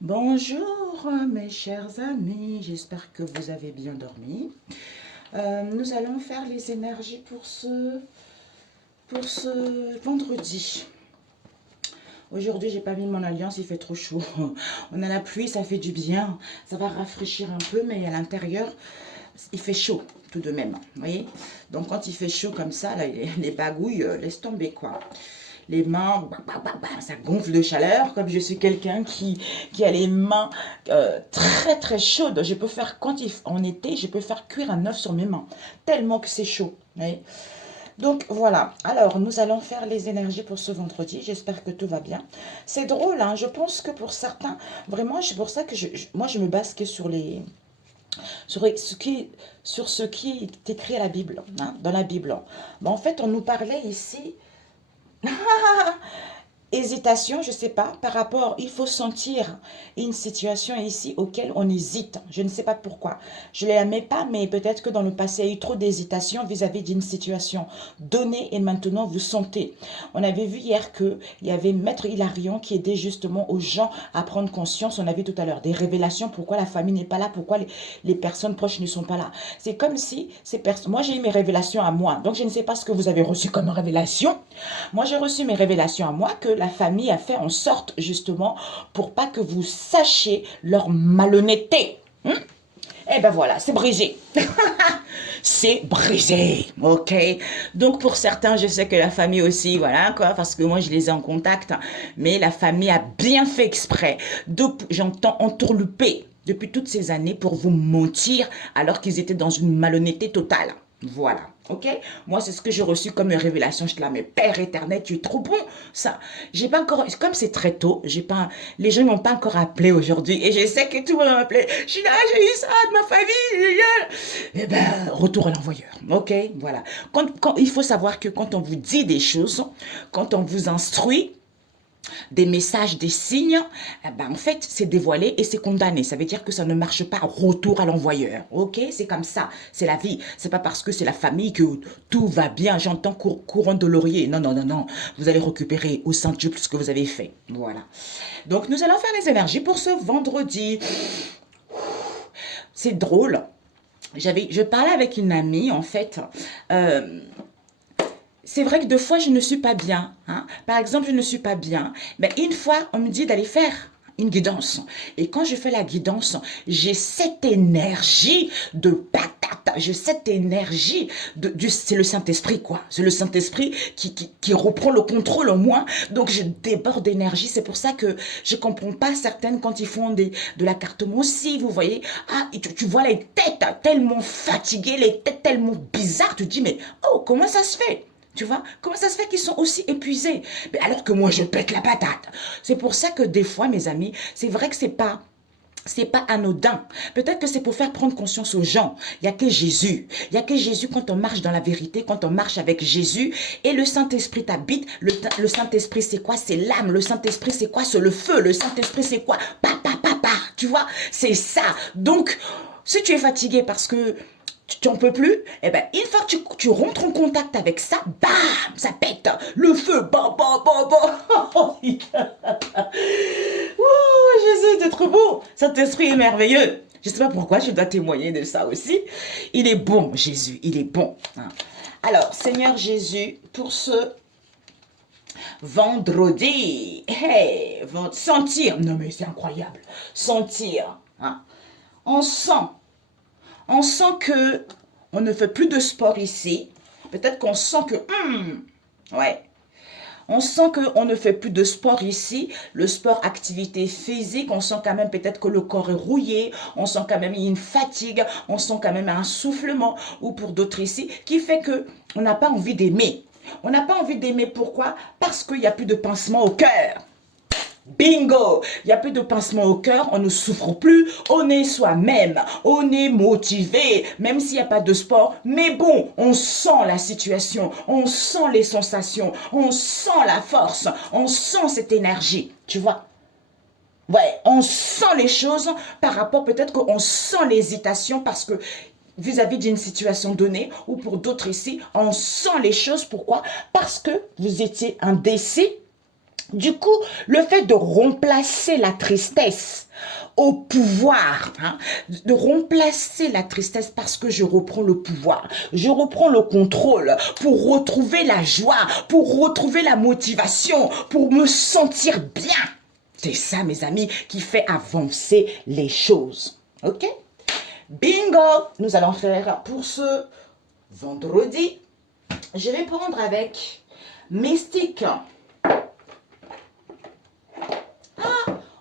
Bonjour mes chers amis, j'espère que vous avez bien dormi. Nous allons faire les énergies pour ce vendredi. Aujourd'hui, j'ai pas mis mon alliance, il fait trop chaud. On a la pluie, ça fait du bien. Ça va rafraîchir un peu, mais à l'intérieur, il fait chaud tout de même. Vous voyez? Donc quand il fait chaud comme ça, là, les bagouilles, laisse tomber quoi. Les mains, ça gonfle de chaleur, comme je suis quelqu'un qui a les mains très très chaudes. Je peux faire, en été, je peux faire cuire un œuf sur mes mains, tellement que c'est chaud. Vous voyez. Donc voilà, alors nous allons faire les énergies pour ce vendredi, j'espère que tout va bien. C'est drôle, hein, je pense que pour certains, vraiment c'est pour ça que moi je me base que sur ce qui est écrit à la Bible, hein, dans la Bible. Mais en fait on nous parlait ici hésitation, je ne sais pas, par rapport, il faut sentir une situation ici auquel on hésite. Je ne sais pas pourquoi. Je ne la mets pas, mais peut-être que dans le passé, il y a eu trop d'hésitation vis-à-vis d'une situation donnée et maintenant vous sentez. On avait vu hier qu'il y avait Maître Hilarion qui aidait justement aux gens à prendre conscience. On a vu tout à l'heure des révélations, pourquoi la famille n'est pas là, pourquoi les personnes proches ne sont pas là. C'est comme si ces personnes... Moi, j'ai eu mes révélations à moi, donc je ne sais pas ce que vous avez reçu comme révélation. Moi, j'ai reçu mes révélations à moi que la famille a fait en sorte justement pour pas que vous sachiez leur malhonnêteté. Eh ben voilà, c'est brisé. C'est brisé, ok. Donc pour certains, je sais que la famille aussi, voilà quoi, parce que moi je les ai en contact, mais la famille a bien fait exprès. J'entends entourlouper depuis toutes ces années pour vous mentir alors qu'ils étaient dans une malhonnêteté totale. Voilà, ok. Moi, c'est ce que j'ai reçu comme révélation. Je te la mets, Père éternel, tu es trop bon. Ça, j'ai pas encore, comme c'est très tôt, j'ai pas, les gens m'ont pas encore appelé aujourd'hui. Et je sais que tout le monde m'a appelé. Je suis là, j'ai eu ça de ma famille. Eh ben, retour à l'envoyeur. Ok, voilà. Il faut savoir que quand on vous dit des choses, quand on vous instruit, des messages, des signes, eh ben, en fait, c'est dévoilé et c'est condamné. Ça veut dire que ça ne marche pas. Retour à l'envoyeur. Ok, c'est comme ça. C'est la vie. C'est pas parce que c'est la famille que tout va bien. J'entends courant de laurier. Non, non, non, non. Vous allez récupérer au sein de Dieu plus ce que vous avez fait. Voilà. Donc, nous allons faire les énergies pour ce vendredi. C'est drôle. Je parlais avec une amie, en fait. Euh, c'est vrai que deux fois, je ne suis pas bien. Hein. Par exemple, je ne suis pas bien. Mais une fois, on me dit d'aller faire une guidance. Et quand je fais la guidance, j'ai cette énergie de patate. J'ai cette énergie c'est le Saint-Esprit, quoi. C'est le Saint-Esprit qui reprend le contrôle en moi. Donc, je déborde d'énergie. C'est pour ça que je comprends pas certaines quand ils font de la carte aussi. Vous voyez, ah, tu vois les têtes tellement fatiguées, les têtes tellement bizarres. Tu te dis, mais oh, comment ça se fait? Tu vois, comment ça se fait qu'ils sont aussi épuisés? Mais alors que moi, je pète la patate. C'est pour ça que des fois, mes amis, c'est vrai que c'est pas anodin. Peut-être que c'est pour faire prendre conscience aux gens. Il n'y a que Jésus. Il n'y a que Jésus quand on marche dans la vérité, quand on marche avec Jésus. Et le Saint-Esprit t'habite. Le Saint-Esprit, c'est quoi? C'est l'âme. Le Saint-Esprit, c'est quoi? C'est le feu. Le Saint-Esprit, c'est quoi? Papa, papa. Tu vois? C'est ça. Donc, si tu es fatigué parce que tu n'en peux plus, eh ben, une fois que tu rentres en contact avec ça, bam, ça pète, le feu, bam, bam, bam, bam. Oh, Jésus, t'es trop beau, Saint-Esprit est merveilleux. Je ne sais pas pourquoi, je dois témoigner de ça aussi. Il est bon, Jésus, il est bon. Hein. Alors, Seigneur Jésus, pour ce vendredi, hey, sentir, non mais c'est incroyable, sentir, hein. On sent on sent que on ne fait plus de sport ici. Peut-être qu'on sent que, ouais, on sent qu'on ne fait plus de sport ici. Le sport, activité physique, on sent quand même peut-être que le corps est rouillé. On sent quand même une fatigue. On sent quand même un soufflement. Ou pour d'autres ici, qui fait que on n'a pas envie d'aimer. On n'a pas envie d'aimer. Pourquoi? Parce qu'il n'y a plus de pincement au cœur. Bingo! Il n'y a plus de pincement au cœur, on ne souffre plus, on est soi-même, on est motivé, même s'il n'y a pas de sport. Mais bon, on sent la situation, on sent les sensations, on sent la force, on sent cette énergie, tu vois? Ouais, on sent les choses par rapport, peut-être qu'on sent l'hésitation parce que vis-à-vis d'une situation donnée ou pour d'autres ici, on sent les choses. Pourquoi? Parce que vous étiez indécis. Du coup, le fait de remplacer la tristesse au pouvoir, hein, de remplacer la tristesse parce que je reprends le pouvoir, je reprends le contrôle pour retrouver la joie, pour retrouver la motivation, pour me sentir bien. C'est ça, mes amis, qui fait avancer les choses. OK? Bingo! Nous allons faire pour ce vendredi. Je vais prendre avec Mystique.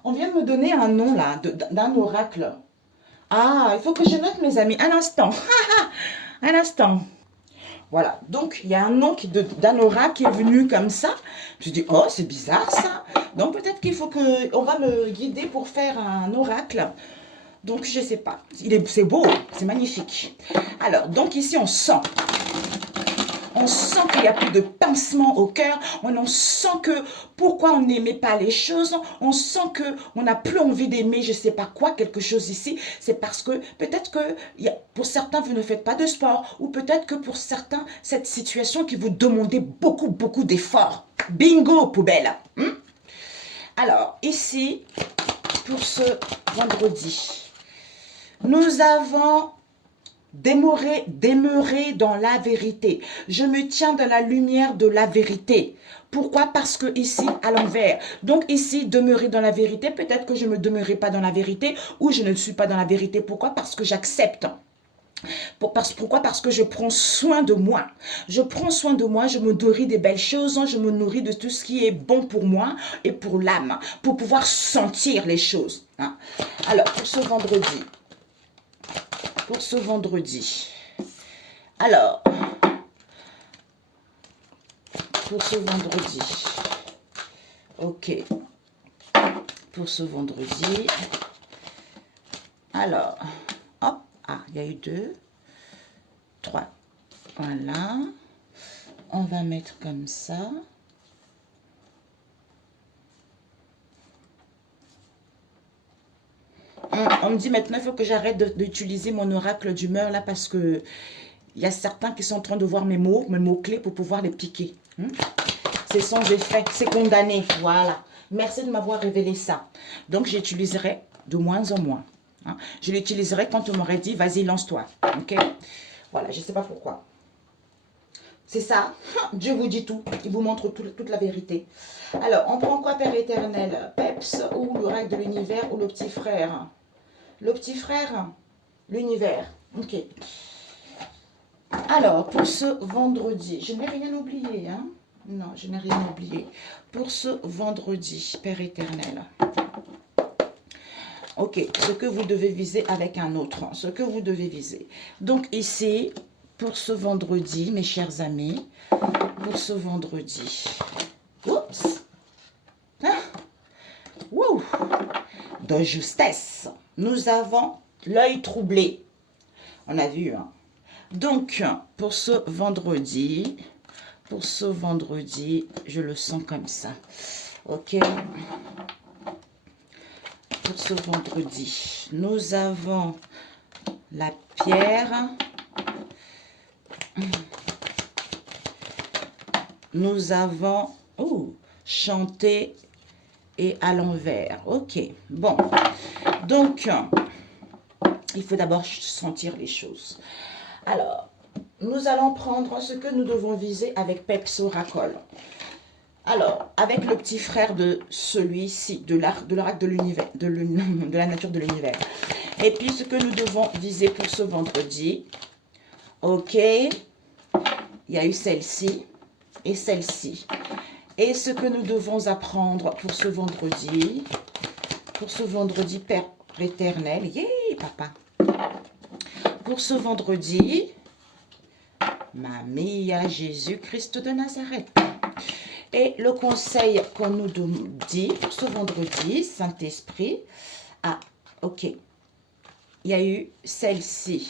On vient de me donner un nom là, d'un oracle. Ah, il faut que je note, mes amis. Un instant. Un instant. Voilà. Donc, il y a un nom d'un oracle qui est venu comme ça. Je dis, oh, c'est bizarre ça. Donc, peut-être qu'il faut que... On va me guider pour faire un oracle. Donc, je ne sais pas. C'est beau. C'est magnifique. Alors, donc ici, on sent. On sent qu'il n'y a plus de pincement au cœur. On sent que pourquoi on n'aimait pas les choses. On sent qu'on n'a plus envie d'aimer je ne sais pas quoi, quelque chose ici. C'est parce que peut-être que pour certains, vous ne faites pas de sport. Ou peut-être que pour certains, cette situation qui vous demandait beaucoup, beaucoup d'efforts. Bingo, poubelle. Alors, ici, pour ce vendredi, nous avons... Demeurer dans la vérité. Je me tiens dans la lumière de la vérité. Pourquoi? Parce que ici, à l'envers. Donc ici, demeurer dans la vérité. Peut-être que je ne me demeurerai pas dans la vérité ou je ne suis pas dans la vérité. Pourquoi? Parce que j'accepte. Pourquoi? Parce que je prends soin de moi. Je prends soin de moi, je me nourris des belles choses, je me nourris de tout ce qui est bon pour moi et pour l'âme, pour pouvoir sentir les choses. Alors, pour ce vendredi, alors, pour ce vendredi, ok, pour ce vendredi, alors, hop, il y a eu 2, 3, voilà, on va mettre comme ça. On me dit maintenant, il faut que j'arrête d'utiliser mon oracle d'humeur là parce que il y a certains qui sont en train de voir mes mots-clés pour pouvoir les piquer. C'est sans effet, c'est condamné, voilà. Merci de m'avoir révélé ça. Donc, j'utiliserai de moins en moins. Je l'utiliserai quand on m'aurait dit, vas-y, lance-toi. Ok? Voilà, je ne sais pas pourquoi. C'est ça, Dieu vous dit tout, il vous montre toute la vérité. Alors, on prend quoi, Père éternel? Peps ou l'oracle de l'univers ou le petit frère? Le petit frère, l'univers. Ok. Alors, pour ce vendredi, je n'ai rien oublié, hein? Non, je n'ai rien oublié. Pour ce vendredi, Père éternel. Ok, ce que vous devez viser avec un autre, ce que vous devez viser. Donc ici, pour ce vendredi, mes chers amis, pour ce vendredi, oups, wow, de justesse, nous avons l'œil troublé. On a vu, hein? Donc, pour ce vendredi, je le sens comme ça. Ok. Pour ce vendredi, nous avons la pierre. Nous avons chanté et à l'envers. Ok. Bon. Donc, il faut d'abord sentir les choses. Alors, nous allons prendre ce que nous devons viser avec Peps Oracle. Alors, avec le petit frère de celui-ci, de l'oracle de l'univers, de la nature de l'univers. Et puis, ce que nous devons viser pour ce vendredi. Ok. Il y a eu celle-ci et celle-ci. Et ce que nous devons apprendre pour ce vendredi. Père éternel. Yeah, papa. Pour ce vendredi, Mamia Jésus-Christ de Nazareth. Et le conseil qu'on nous dit pour ce vendredi, Saint-Esprit, ok, il y a eu celle-ci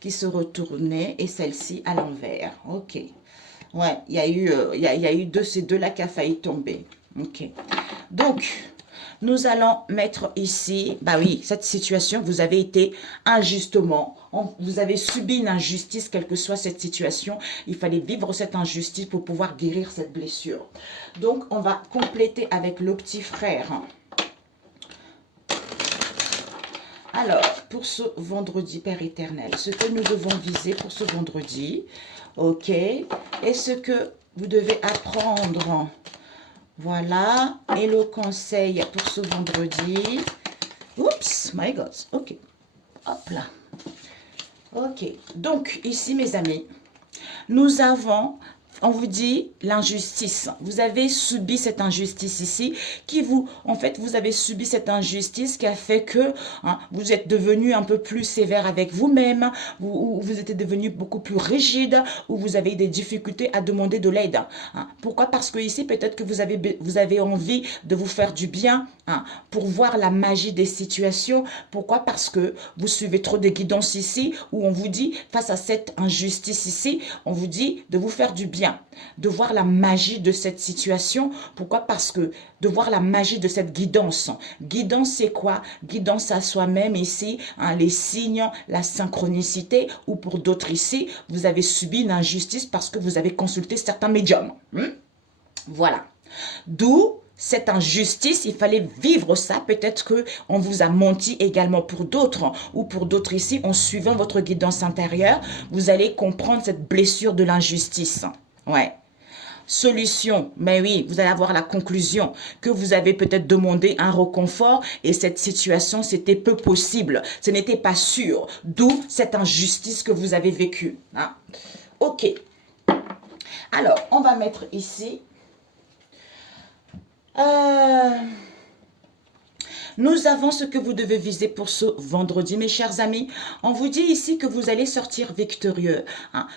qui se retournait et celle-ci à l'envers, ok. Ouais, il y a eu ces deux-là qui a failli tomber, ok. Donc, Nous allons mettre ici, bah oui, cette situation, vous avez été injustement, vous avez subi une injustice, quelle que soit cette situation. Il fallait vivre cette injustice pour pouvoir guérir cette blessure. Donc, on va compléter avec le petit frère. Alors, pour ce vendredi, Père éternel, ce que nous devons viser pour ce vendredi, ok, et ce que vous devez apprendre, voilà, et le conseil pour ce vendredi, oups, my God, ok, hop là, ok, donc ici mes amis, nous avons... On vous dit l'injustice. Vous avez subi cette injustice ici, en fait, vous avez subi cette injustice qui a fait que vous êtes devenu un peu plus sévère avec vous-même, vous êtes devenu beaucoup plus rigide, ou vous avez des difficultés à demander de l'aide. Pourquoi? Parce que ici, peut-être que vous avez envie de vous faire du bien, pour voir la magie des situations. Pourquoi? Parce que vous suivez trop de guidance ici, où on vous dit, face à cette injustice ici, on vous dit de vous faire du bien, de voir la magie de cette situation. Pourquoi? Parce que de voir la magie de cette guidance. Guidance, c'est quoi? Guidance à soi-même ici, les signes, la synchronicité, ou pour d'autres ici, vous avez subi une injustice parce que vous avez consulté certains médiums. Voilà. D'où cette injustice, il fallait vivre ça. Peut-être que on vous a menti également pour d'autres, ou pour d'autres ici, en suivant votre guidance intérieure, vous allez comprendre cette blessure de l'injustice. Ouais. Solution, mais oui, vous allez avoir la conclusion que vous avez peut-être demandé un réconfort et cette situation, c'était peu possible. Ce n'était pas sûr. D'où cette injustice que vous avez vécue. Ok. Alors, on va mettre ici... Nous avons ce que vous devez viser pour ce vendredi, mes chers amis. On vous dit ici que vous allez sortir victorieux.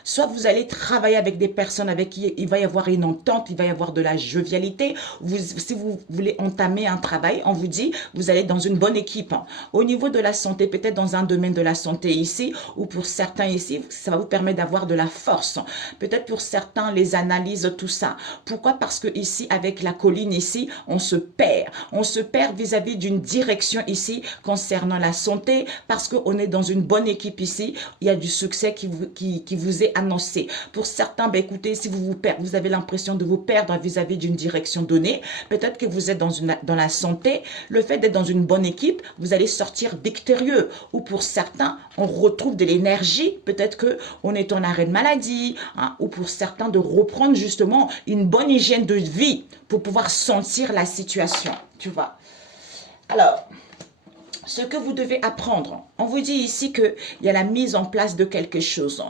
Soit vous allez travailler avec des personnes avec qui il va y avoir une entente, il va y avoir de la jovialité. Si vous voulez entamer un travail, on vous dit vous allez dans une bonne équipe. Au niveau de la santé, peut-être dans un domaine de la santé ici, ou pour certains ici, ça va vous permettre d'avoir de la force. Peut-être pour certains, les analyses, tout ça. Pourquoi? Parce que ici, avec la colline ici, on se perd. On se perd vis-à-vis d'une direction ici concernant la santé, parce qu'on est dans une bonne équipe ici, il y a du succès qui vous est annoncé. Pour certains, ben écoutez, si vous avez l'impression de vous perdre vis-à-vis d'une direction donnée, peut-être que vous êtes dans la santé, le fait d'être dans une bonne équipe, vous allez sortir victorieux. Ou pour certains, on retrouve de l'énergie, peut-être que on est en arrêt de maladie, ou pour certains de reprendre justement une bonne hygiène de vie pour pouvoir sentir la situation, tu vois. Alors, ce que vous devez apprendre, on vous dit ici qu'il y a la mise en place de quelque chose.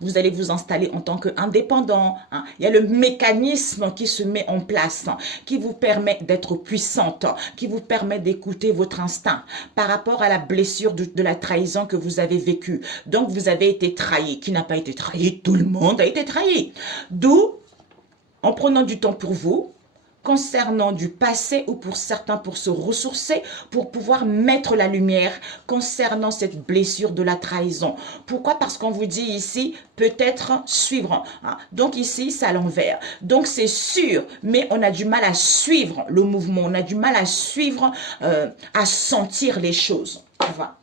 Vous allez vous installer en tant qu'indépendant. Il y a le mécanisme qui se met en place, qui vous permet d'être puissante, qui vous permet d'écouter votre instinct par rapport à la blessure de la trahison que vous avez vécue. Donc, vous avez été trahi. Qui n'a pas été trahi? Tout le monde a été trahi. D'où, en prenant du temps pour vous, concernant du passé, ou pour certains pour se ressourcer, pour pouvoir mettre la lumière concernant cette blessure de la trahison. Pourquoi? Parce qu'on vous dit ici, peut-être suivre. Donc ici, c'est à l'envers. Donc c'est sûr, mais on a du mal à suivre le mouvement, on a du mal à suivre, à sentir les choses. Tu vois?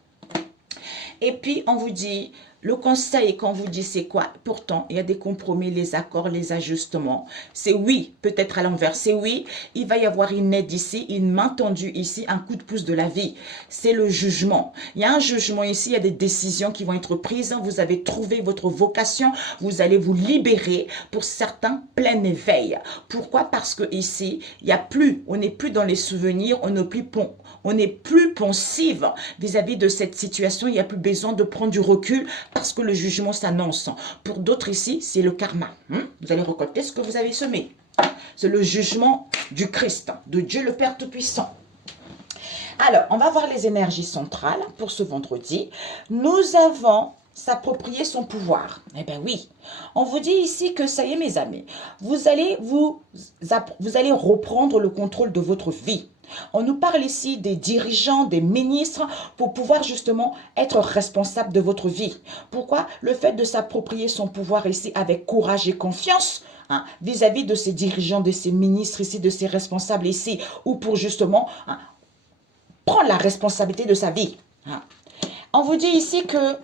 Et puis, on vous dit, le conseil qu'on vous dit, c'est quoi? Pourtant, il y a des compromis, les accords, les ajustements. C'est oui, peut-être à l'envers. C'est oui, il va y avoir une aide ici, une main tendue ici, un coup de pouce de la vie. C'est le jugement. Il y a un jugement ici, il y a des décisions qui vont être prises. Vous avez trouvé votre vocation, vous allez vous libérer. Pour certains, plein éveil. Pourquoi? Parce que ici, on n'est plus dans les souvenirs, on n'est plus pensive vis-à-vis de cette situation. Il n'y a plus besoin de prendre du recul parce que le jugement s'annonce. Pour d'autres ici, c'est le karma. Vous allez récolter ce que vous avez semé. C'est le jugement du Christ, de Dieu le Père Tout-Puissant. Alors, on va voir les énergies centrales pour ce vendredi. Nous avons s'approprier son pouvoir. Eh bien oui, on vous dit ici que ça y est mes amis, vous allez reprendre le contrôle de votre vie. On nous parle ici des dirigeants, des ministres, pour pouvoir justement être responsable de votre vie. Pourquoi? Le fait de s'approprier son pouvoir ici avec courage et confiance, vis-à-vis de ces dirigeants, de ces ministres ici, de ces responsables ici, ou pour justement prendre la responsabilité de sa vie. Hein. On vous dit ici que,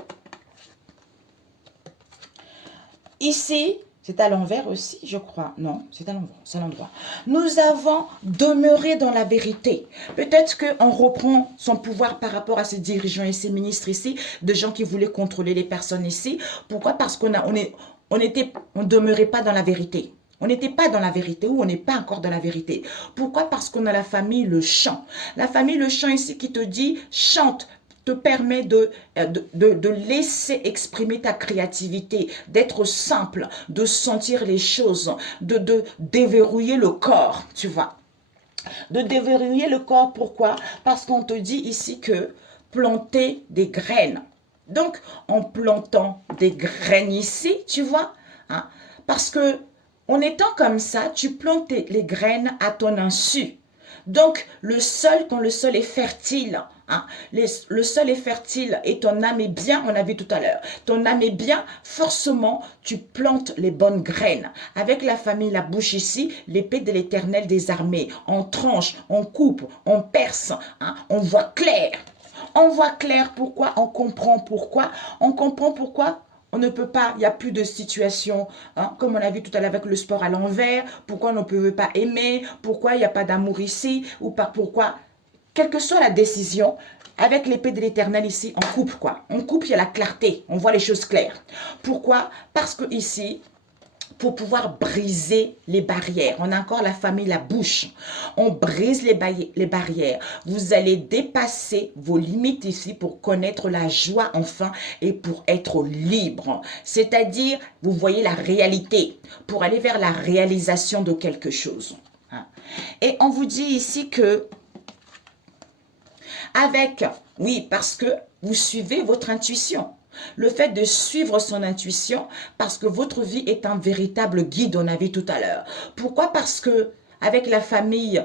ici, c'est à l'envers aussi, je crois. Non, c'est à l'endroit. C'est à l'endroit. Nous avons demeuré dans la vérité. Peut-être qu'on reprend son pouvoir par rapport à ces dirigeants et ces ministres ici, de gens qui voulaient contrôler les personnes ici. Pourquoi? Parce qu'on on demeurait pas dans la vérité. On n'était pas dans la vérité ou on n'est pas encore dans la vérité. Pourquoi? Parce qu'on a la famille Le Chant. La famille Le Chant ici qui te dit chante, te permet de laisser exprimer ta créativité, d'être simple, de sentir les choses, de déverrouiller le corps, tu vois. De déverrouiller le corps, pourquoi? Parce qu'on te dit ici que planter des graines. Donc, en plantant des graines ici, tu vois, hein, parce que en étant comme ça, tu plantes les graines à ton insu. Donc, le sol, quand le sol est fertile, hein, le sol est fertile et ton âme est bien, on a vu tout à l'heure, ton âme est bien, forcément, tu plantes les bonnes graines. Avec la famille La Bouche ici, l'épée de l'Éternel des armées, on tranche, on coupe, on perce, hein, on voit clair. On voit clair pourquoi, on comprend pourquoi, on comprend pourquoi. On ne peut pas, il n'y a plus de situation, hein, comme on a vu tout à l'heure avec le sport à l'envers, pourquoi on ne peut pas aimer, pourquoi il n'y a pas d'amour ici, ou pas pourquoi. Quelle que soit la décision, avec l'épée de l'Éternel ici, on coupe quoi. On coupe, il y a la clarté, on voit les choses claires. Pourquoi? Parce que ici, pour pouvoir briser les barrières. On a encore la famille La Bouche. On brise les barrières. Vous allez dépasser vos limites ici pour connaître la joie enfin et pour être libre. C'est-à-dire, vous voyez la réalité pour aller vers la réalisation de quelque chose. Et on vous dit ici que oui, parce que vous suivez votre intuition. Le fait de suivre son intuition, parce que votre vie est un véritable guide, on a vu tout à l'heure. Pourquoi? Parce que avec la famille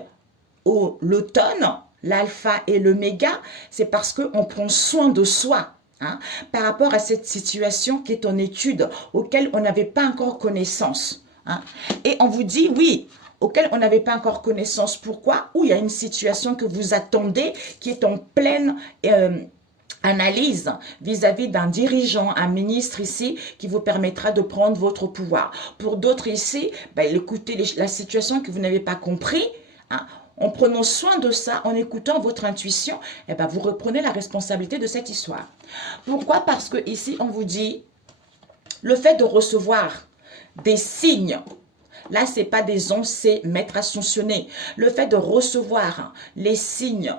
l'automne, l'alpha et l'oméga, c'est parce qu'on prend soin de soi. Hein, par rapport à cette situation qui est en étude, auquel on n'avait pas encore connaissance. Hein. Et on vous dit, oui, auquel on n'avait pas encore connaissance. Pourquoi? Ou il y a une situation que vous attendez qui est en pleine analyse vis-à-vis d'un dirigeant, un ministre ici, qui vous permettra de prendre votre pouvoir. Pour d'autres ici, écoutez la situation que vous n'avez pas compris, hein, en prenant soin de ça, en écoutant votre intuition, vous reprenez la responsabilité de cette histoire. Pourquoi? Parce que ici, on vous dit, le fait de recevoir des signes, là, ce n'est pas des ondes, c'est Maître Ascensionné. Le fait de recevoir les signes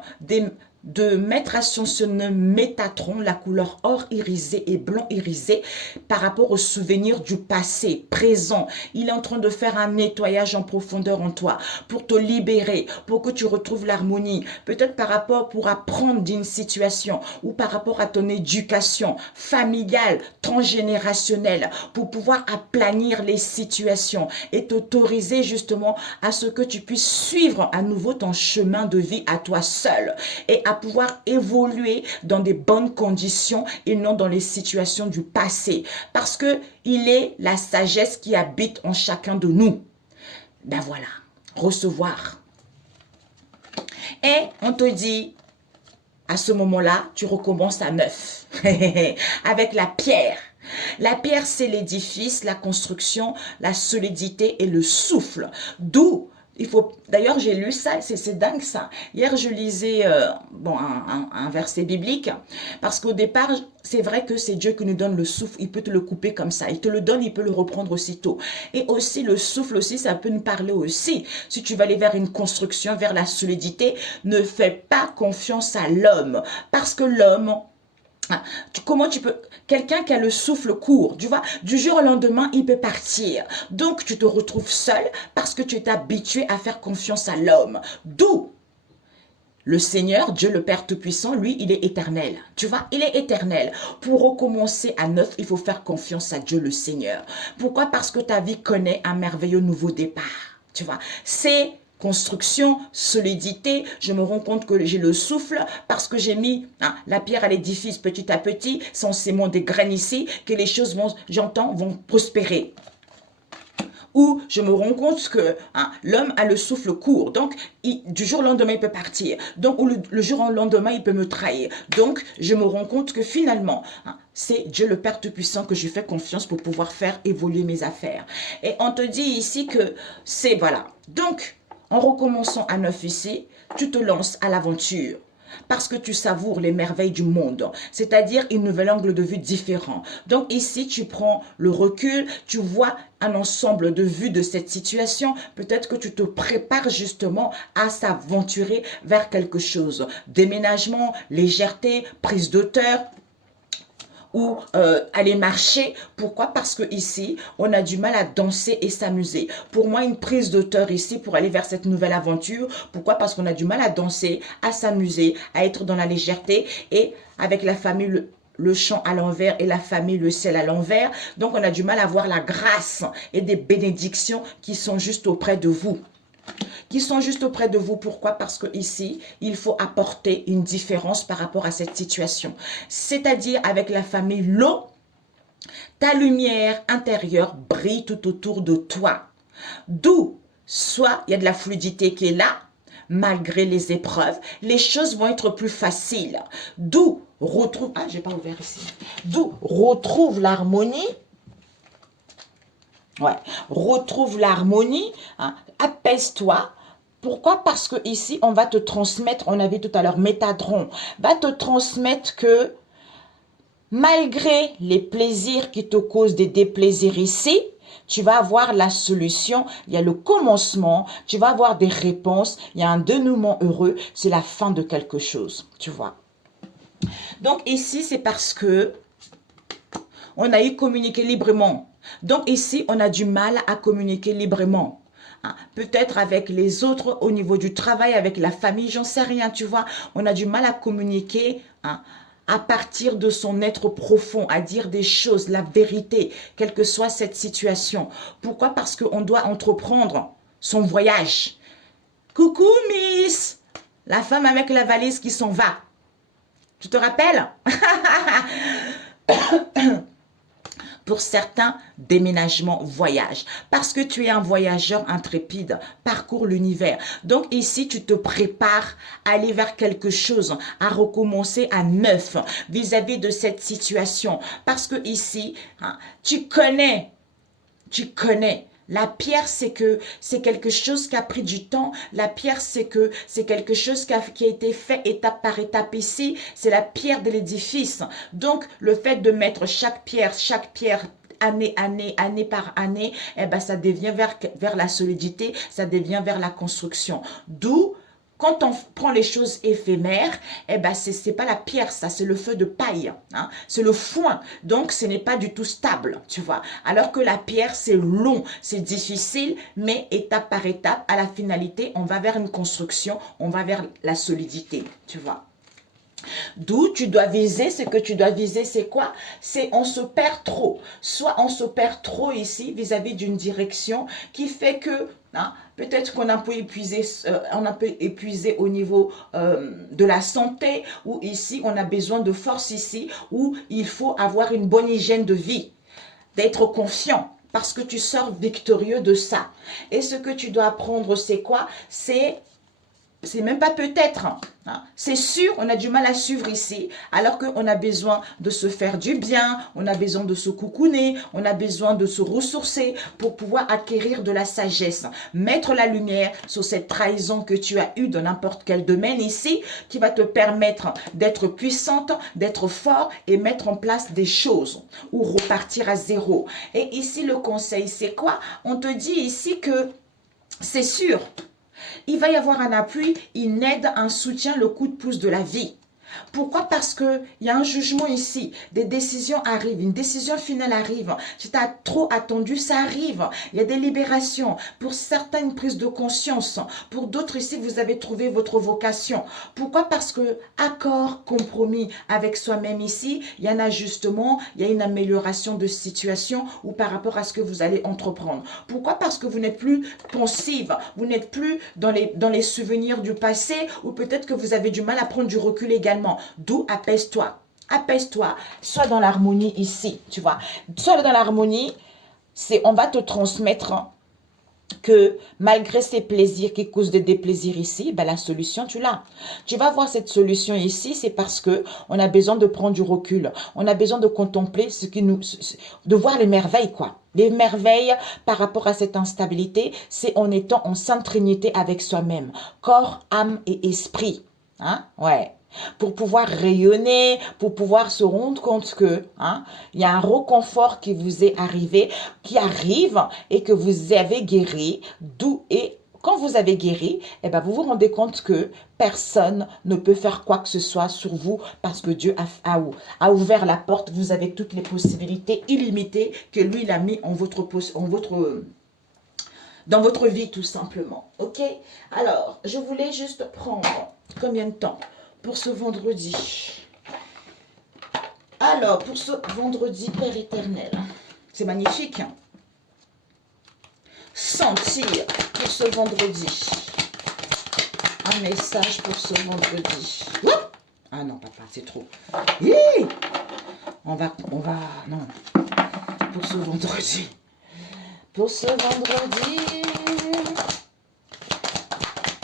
de Maître Ascensionné Métatron, la couleur or irisé et blanc irisé, par rapport aux souvenirs du passé, présent. Il est en train de faire un nettoyage en profondeur en toi, pour te libérer, pour que tu retrouves l'harmonie. Peut-être par rapport pour apprendre d'une situation, ou par rapport à ton éducation familiale, transgénérationnelle, pour pouvoir aplanir les situations et t'autoriser justement à ce que tu puisses suivre à nouveau ton chemin de vie à toi seul, et à pouvoir évoluer dans des bonnes conditions et non dans les situations du passé. Parce que il est la sagesse qui habite en chacun de nous. Voilà, recevoir. Et on te dit, à ce moment-là, tu recommences à neuf. Avec la pierre. La pierre, c'est l'édifice, la construction, la solidité et le souffle. D'où d'ailleurs, j'ai lu ça, c'est dingue ça. Hier, je lisais un verset biblique, parce qu'au départ, c'est vrai que c'est Dieu qui nous donne le souffle, il peut te le couper comme ça, il te le donne, il peut le reprendre aussitôt. Et aussi, le souffle aussi, ça peut nous parler aussi. Si tu vas aller vers une construction, vers la solidité, ne fais pas confiance à l'homme, parce que l'homme, comment tu peux... Quelqu'un qui a le souffle court, tu vois, du jour au lendemain, il peut partir. Donc, tu te retrouves seul parce que tu es habitué à faire confiance à l'homme. D'où le Seigneur, Dieu le Père Tout-Puissant, lui, il est éternel. Tu vois, il est éternel. Pour recommencer à neuf, il faut faire confiance à Dieu le Seigneur. Pourquoi? Parce que ta vie connaît un merveilleux nouveau départ. Tu vois, c'est... construction, solidité, je me rends compte que j'ai le souffle parce que j'ai mis la pierre à l'édifice petit à petit, sensément des graines ici, que les choses vont, j'entends, vont prospérer. Ou je me rends compte que l'homme a le souffle court. Donc, du jour au lendemain, il peut partir. Donc, ou le jour au lendemain, il peut me trahir. Donc, je me rends compte que finalement, c'est Dieu le Père Tout-Puissant que je fais confiance pour pouvoir faire évoluer mes affaires. Et on te dit ici que c'est, voilà. Donc, en recommençant à neuf ici, tu te lances à l'aventure parce que tu savoures les merveilles du monde, c'est-à-dire une nouvelle angle de vue différent. Donc ici, tu prends le recul, tu vois un ensemble de vues de cette situation, peut-être que tu te prépares justement à s'aventurer vers quelque chose. Déménagement, légèreté, prise d'auteur, ou aller marcher. Pourquoi? Parce que ici, on a du mal à danser et s'amuser. Pour moi, une prise d'auteur ici pour aller vers cette nouvelle aventure. Pourquoi? Parce qu'on a du mal à danser, à s'amuser, à être dans la légèreté et avec la famille, le chant à l'envers et la famille, le ciel à l'envers. Donc, on a du mal à voir la grâce et des bénédictions qui sont juste auprès de vous. Pourquoi? Parce que ici, il faut apporter une différence par rapport à cette situation. C'est-à-dire avec la famille l'eau, ta lumière intérieure brille tout autour de toi. D'où, soit il y a de la fluidité qui est là, malgré les épreuves, les choses vont être plus faciles. D'où retrouve, j'ai pas ouvert ici. D'où retrouve l'harmonie. Ouais, retrouve l'harmonie, apaise-toi. Pourquoi? Parce que ici, on va te transmettre, on avait tout à l'heure, Métatron, va te transmettre que malgré les plaisirs qui te causent des déplaisirs ici, tu vas avoir la solution, il y a le commencement, tu vas avoir des réponses, il y a un dénouement heureux, c'est la fin de quelque chose, tu vois. Donc ici, c'est parce que on a eu communiqué librement. Donc ici, on a du mal à communiquer librement. Peut-être avec les autres au niveau du travail, avec la famille, j'en sais rien, tu vois. On a du mal à communiquer à partir de son être profond, à dire des choses, la vérité, quelle que soit cette situation. Pourquoi? Parce qu'on doit entreprendre son voyage. Coucou Miss, la femme avec la valise qui s'en va. Tu te rappelles? Pour certains, déménagement, voyage. Parce que tu es un voyageur intrépide, parcours l'univers. Donc ici, tu te prépares à aller vers quelque chose, à recommencer à neuf vis-à-vis de cette situation. Parce que ici, tu connais. La pierre, c'est quelque chose qui a pris du temps. La pierre, c'est quelque chose qui a été fait étape par étape ici. C'est la pierre de l'édifice. Donc, le fait de mettre chaque pierre, année par année, ça devient vers la solidité, ça devient vers la construction. D'où, quand on prend les choses éphémères, c'est pas la pierre, ça, c'est le feu de paille, c'est le foin. Donc, ce n'est pas du tout stable, tu vois. Alors que la pierre, c'est long, c'est difficile, mais étape par étape, à la finalité, on va vers une construction, on va vers la solidité, tu vois. D'où tu dois viser, ce que tu dois viser, c'est quoi? C'est on se perd trop. Soit on se perd trop ici vis-à-vis d'une direction qui fait que peut-être qu'on a un peu épuisé au niveau de la santé, ou ici on a besoin de force ici, où il faut avoir une bonne hygiène de vie, d'être confiant. Parce que tu sors victorieux de ça. Et ce que tu dois apprendre, c'est quoi? C'est même pas peut-être, c'est sûr, on a du mal à suivre ici, alors qu'on a besoin de se faire du bien, on a besoin de se coucouner, on a besoin de se ressourcer pour pouvoir acquérir de la sagesse, mettre la lumière sur cette trahison que tu as eue dans n'importe quel domaine ici, qui va te permettre d'être puissante, d'être fort et mettre en place des choses ou repartir à zéro. Et ici, le conseil, c'est quoi? On te dit ici que c'est sûr, il va y avoir un appui, une aide, un soutien, le coup de pouce de la vie. Pourquoi? Parce qu'il y a un jugement ici, des décisions arrivent, une décision finale arrive. Si tu as trop attendu, ça arrive. Il y a des libérations. Pour certains, une prise de conscience. Pour d'autres ici, vous avez trouvé votre vocation. Pourquoi? Parce que accord, compromis avec soi-même ici, il y a un ajustement, il y a une amélioration de situation ou par rapport à ce que vous allez entreprendre. Pourquoi? Parce que vous n'êtes plus pensive, vous n'êtes plus dans les souvenirs du passé, ou peut-être que vous avez du mal à prendre du recul également. D'où apaise-toi. Apaise-toi. Sois dans l'harmonie ici, tu vois. Sois dans l'harmonie, on va te transmettre que malgré ces plaisirs qui causent des déplaisirs ici, ben la solution, tu l'as. Tu vas voir cette solution ici, c'est parce que on a besoin de prendre du recul. On a besoin de contempler de voir les merveilles, quoi. Les merveilles par rapport à cette instabilité, c'est en étant en sainte trinité avec soi-même. Corps, âme et esprit. Hein? Ouais. Pour pouvoir rayonner, pour pouvoir se rendre compte que il y a un réconfort qui vous est arrivé, qui arrive et que vous avez guéri, d'où et quand vous avez guéri, eh ben vous vous rendez compte que personne ne peut faire quoi que ce soit sur vous parce que Dieu a ouvert la porte. Vous avez toutes les possibilités illimitées que lui il a mis dans votre vie tout simplement. Ok? Alors, je voulais juste prendre combien de temps pour ce vendredi? Alors, pour ce vendredi, Père éternel, c'est magnifique. Sentir pour ce vendredi. Un message pour ce vendredi. Ah non, papa, c'est trop. On va, non. Pour ce vendredi. Pour ce vendredi.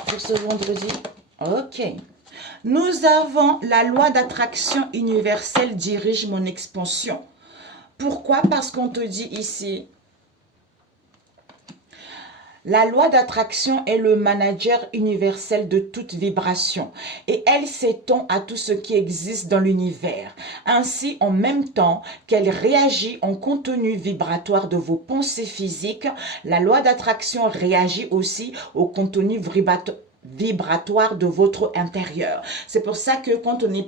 Pour ce vendredi. Ok. Nous avons la loi d'attraction universelle dirige mon expansion. Pourquoi? Parce qu'on te dit ici, la loi d'attraction est le manager universel de toute vibration et elle s'étend à tout ce qui existe dans l'univers. Ainsi, en même temps qu'elle réagit en contenu vibratoire de vos pensées physiques, la loi d'attraction réagit aussi au contenu vibratoire de votre intérieur. C'est pour ça que quand on n'est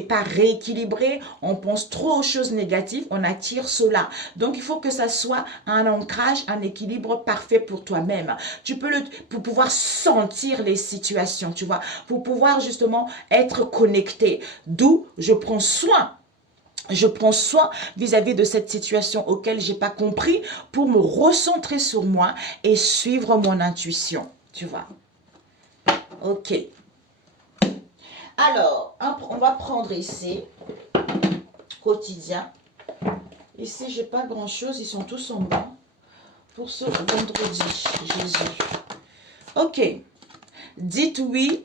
pas rééquilibré, on pense trop aux choses négatives, on attire cela. Donc il faut que ça soit un ancrage, un équilibre parfait pour toi-même. Tu peux pour pouvoir sentir les situations, tu vois, pour pouvoir justement être connecté. D'où je prends soin vis-à-vis de cette situation auquel j'ai pas compris pour me recentrer sur moi et suivre mon intuition, tu vois. Ok. Alors, on va prendre ici, quotidien. Ici, j'ai pas grand-chose, ils sont tous en bas. Pour ce vendredi, Jésus. Ok. Dites oui,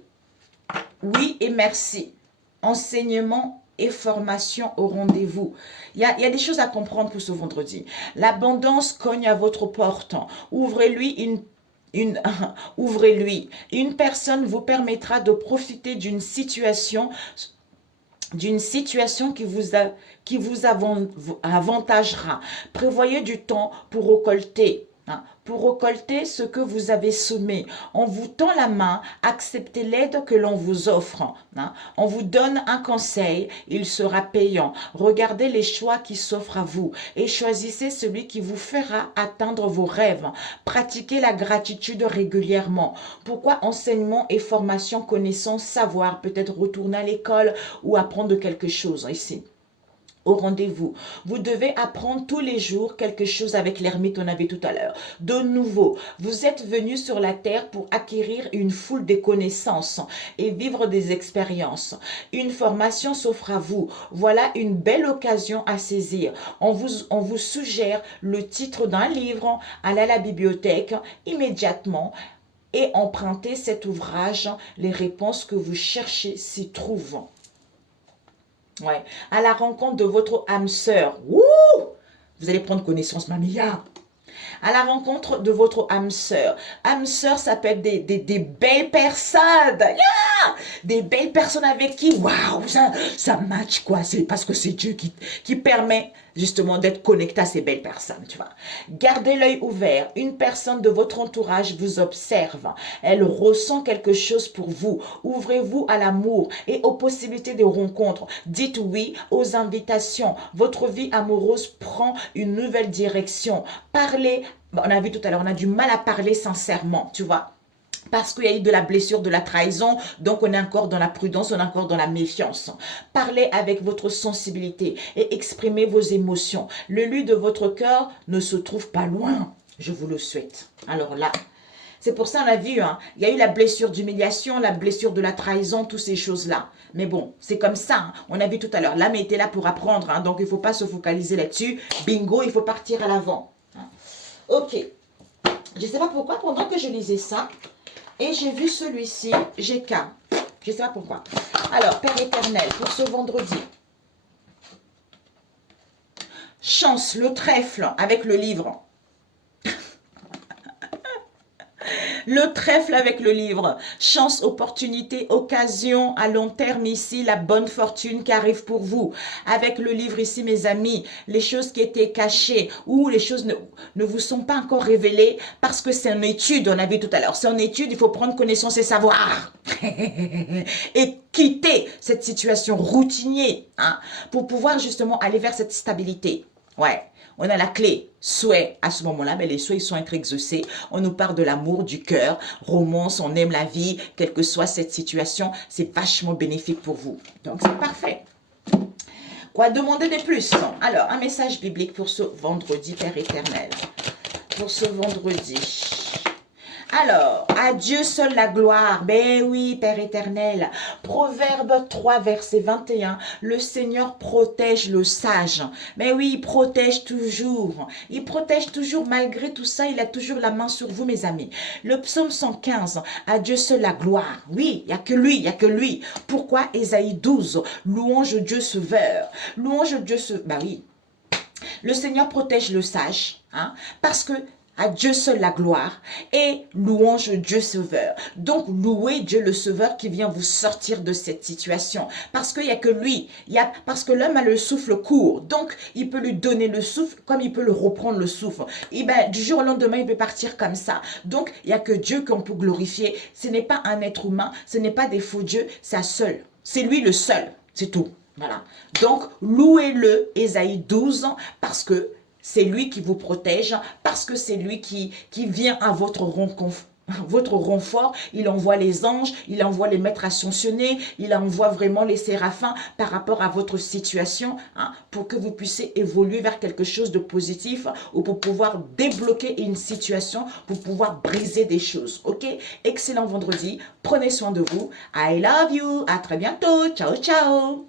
oui et merci. Enseignement et formation au rendez-vous. Il y a des choses à comprendre pour ce vendredi. L'abondance cogne à votre porte. Ouvrez-lui ouvrez-lui. Une personne vous permettra de profiter d'une situation qui vous avantagera. Prévoyez du temps pour récolter. Pour récolter ce que vous avez semé. On vous tend la main, acceptez l'aide que l'on vous offre. On vous donne un conseil, il sera payant. Regardez les choix qui s'offrent à vous et choisissez celui qui vous fera atteindre vos rêves. Pratiquez la gratitude régulièrement. Pourquoi enseignement et formation, connaissance, savoir, peut-être retourner à l'école ou apprendre quelque chose ici? Au rendez-vous. Vous devez apprendre tous les jours quelque chose avec l'ermite, on avait tout à l'heure. De nouveau, vous êtes venu sur la terre pour acquérir une foule de connaissances et vivre des expériences. Une formation s'offre à vous. Voilà une belle occasion à saisir. On vous suggère le titre d'un livre, allez à la bibliothèque immédiatement et empruntez cet ouvrage. Les réponses que vous cherchez s'y trouvent. Ouais. À la rencontre de votre âme sœur. Wouh! Vous allez prendre connaissance, Mamia. À la rencontre de votre âme sœur. Âme sœur, ça peut être des belles personnes. Yeah! Des belles personnes avec qui, waouh, ça match quoi. C'est parce que c'est Dieu qui permet justement d'être connecté à ces belles personnes, tu vois. Gardez l'œil ouvert. Une personne de votre entourage vous observe. Elle ressent quelque chose pour vous. Ouvrez-vous à l'amour et aux possibilités de rencontres. Dites oui aux invitations. Votre vie amoureuse prend une nouvelle direction. Parlez, on a vu tout à l'heure, on a du mal à parler sincèrement, tu vois. Parce qu'il y a eu de la blessure, de la trahison, donc on est encore dans la prudence, on est encore dans la méfiance. Parlez avec votre sensibilité et exprimez vos émotions. Le lieu de votre cœur ne se trouve pas loin, je vous le souhaite. Alors là, c'est pour ça on a vu, il y a eu la blessure d'humiliation, la blessure de la trahison, toutes ces choses-là. Mais bon, c'est comme ça, on a vu tout à l'heure, l'âme était là pour apprendre, donc il ne faut pas se focaliser là-dessus. Bingo, il faut partir à l'avant. Ok. Je ne sais pas pourquoi, pendant que je lisais ça, et j'ai vu celui-ci, GK. Je ne sais pas pourquoi. Alors, Père éternel, pour ce vendredi, chance, le trèfle avec le livre. Le trèfle avec le livre. Chance, opportunité, occasion à long terme ici, la bonne fortune qui arrive pour vous. Avec le livre ici, mes amis, les choses qui étaient cachées ou les choses ne vous sont pas encore révélées parce que c'est une étude, on a vu tout à l'heure. C'est une étude, il faut prendre connaissance et savoir. Et quitter cette situation routinière hein, pour pouvoir justement aller vers cette stabilité. Ouais. On a la clé, souhait à ce moment-là, mais les souhaits sont être exaucés. On nous parle de l'amour, du cœur, romance, on aime la vie, quelle que soit cette situation, c'est vachement bénéfique pour vous. Donc c'est parfait. Quoi demander de plus? Alors, un message biblique pour ce vendredi, Père éternel. Pour ce vendredi. Alors, à Dieu seul la gloire. Ben oui, Père éternel. Proverbe 3, verset 21. Le Seigneur protège le sage. Ben oui, il protège toujours. Il protège toujours malgré tout ça. Il a toujours la main sur vous, mes amis. Le psaume 115. À Dieu seul la gloire. Oui, il n'y a que lui, il n'y a que lui. Pourquoi Ésaïe 12. Louange Dieu sauveur. Louange Dieu sauveur. Ben oui. Le Seigneur protège le sage. Hein, parce que à Dieu seul la gloire et louange Dieu sauveur. Donc, louez Dieu le sauveur qui vient vous sortir de cette situation. Parce qu'il n'y a que lui. Parce que l'homme a le souffle court. Donc, il peut lui donner le souffle comme il peut le reprendre le souffle. Et ben, du jour au lendemain, il peut partir comme ça. Donc, il n'y a que Dieu qu'on peut glorifier. Ce n'est pas un être humain. Ce n'est pas des faux dieux. C'est seul. C'est lui le seul. C'est tout. Voilà. Donc, louez-le, Ésaïe 12, parce que c'est lui qui vous protège, parce que c'est lui qui vient à votre renfort. Il envoie les anges, il envoie les maîtres ascensionnés, il envoie vraiment les séraphins par rapport à votre situation, hein, pour que vous puissiez évoluer vers quelque chose de positif ou pour pouvoir débloquer une situation, pour pouvoir briser des choses. Ok? Excellent vendredi. Prenez soin de vous. I love you. À très bientôt. Ciao, ciao.